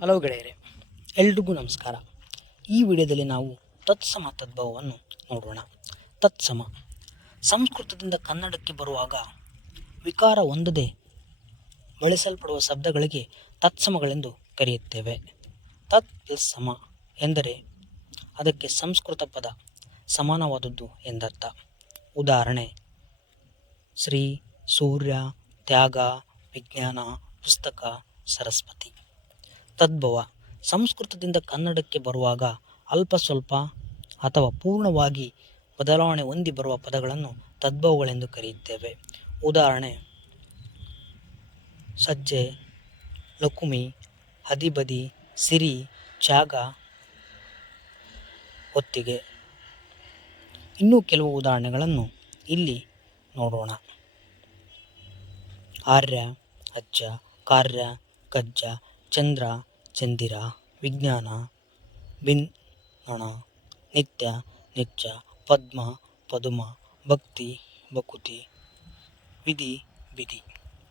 Hello ಗೆಳೆಯರೆ, ಎಲ್ರಿಗೂ ನಮಸ್ಕಾರ. ಈ ವಿಡಿಯೋದಲ್ಲಿ ನಾವು ತತ್ಸಮ ತದ್ಭವವನ್ನು ನೋಡೋಣ. ತತ್ಸಮ ಸಂಸ್ಕೃತದಿಂದ ಕನ್ನಡಕ್ಕೆ ಬರುವಾಗ ವಿಕಾರ ಹೊಂದದೆ ಬಳಸಲ್ಪಡುವ ಶಬ್ದಗಳಿಗೆ ತತ್ಸಮಗಳೆಂದು ಕರೆಯುತ್ತೇವೆ. ತತ್ ಪ್ಲಸ್ ಸಮ ಎಂದರೆ ಅದಕ್ಕೆ ಸಂಸ್ಕೃತ ಪದ ಸಮಾನವಾದದ್ದು ಎಂದರ್ಥ. ಉದಾಹರಣೆ: ಶ್ರೀ, ಸೂರ್ಯ, ತ್ಯಾಗ, ವಿಜ್ಞಾನ, ಪುಸ್ತಕ, ಸರಸ್ವತಿ. ತದ್ಭವ ಸಂಸ್ಕೃತದಿಂದ ಕನ್ನಡಕ್ಕೆ ಬರುವಾಗ ಅಲ್ಪ ಸ್ವಲ್ಪ ಅಥವಾ ಪೂರ್ಣವಾಗಿ ಬದಲಾವಣೆ ಹೊಂದಿ ಬರುವ ಪದಗಳನ್ನು ತದ್ಭವಗಳೆಂದು ಕರೆಯುತ್ತೇವೆ. ಉದಾಹರಣೆ: ಸಜ್ಜೆ, ಲಕುಮಿ, ಅಧಿಬದಿ, ಸಿರಿ, ತ್ಯಾಗ, ಹೊತ್ತಿಗೆ. ಇನ್ನೂ ಕೆಲವು ಉದಾಹರಣೆಗಳನ್ನು ಇಲ್ಲಿ ನೋಡೋಣ. ಆರ್ಯ, ಅಜ್ಜ, ಕಾರ್ಯ, ಕಜ್ಜ, ಚಂದ್ರ, ಚಂದಿರ, ವಿಜ್ಞಾನ, ಭಿನ್ನಣ, ನಿತ್ಯ, ನಿಚ್ಚ, ಪದ್ಮ, ಪದುಮ, ಭಕ್ತಿ, ಭಕುತಿ, ವಿಧಿ, ಬಿಧಿ.